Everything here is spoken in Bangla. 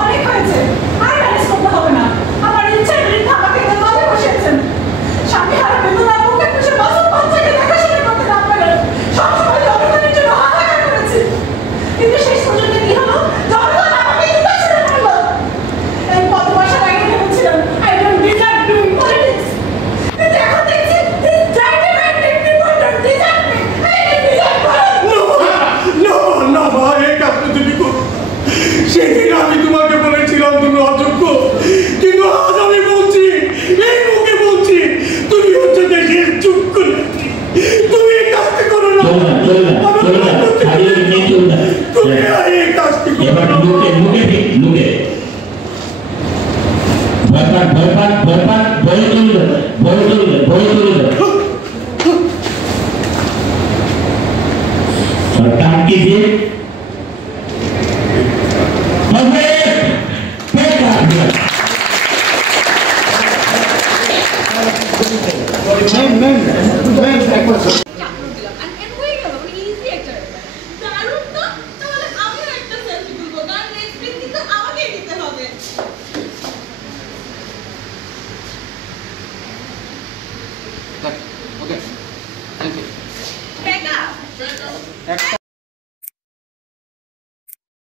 অনেক হয়েছে, আর ম্যানেজ করতে হবে না। আমার ইচ্ছার বিরুদ্ধে আমাকে দলে বসিয়েছেন। স্বামী হারা বেদনা বুকে পুষে বাসন বাচ্চাকে দেখাশোনা করতে না পারে সবসময় জনগণের জন্য হাহাকার করেছি। কিন্তু শেষ পর্যন্ত কি হলো? জনগণ আমাকে জুতা ছুড়ে মারলো। এই কত বছর আগে ভেবেছিলাম I don't deserve doing politics, কিন্তু এখন দেখছি this journeyman people don't deserve me. I deserve না না মা, এই কাজটা তুমি করো। সেদিন আমি তোমাকে বলেছিলাম তুমি অযোগ্য, কিন্তু আজ আমি বলছি, এই মুখে বলছি, তুমি হচ্ছে দেশের যোগ্য নেত্রী। তুমি এই কাজটি করো না। তুমি আর এই কাজটি করো না। Okay. Thank you. Back up.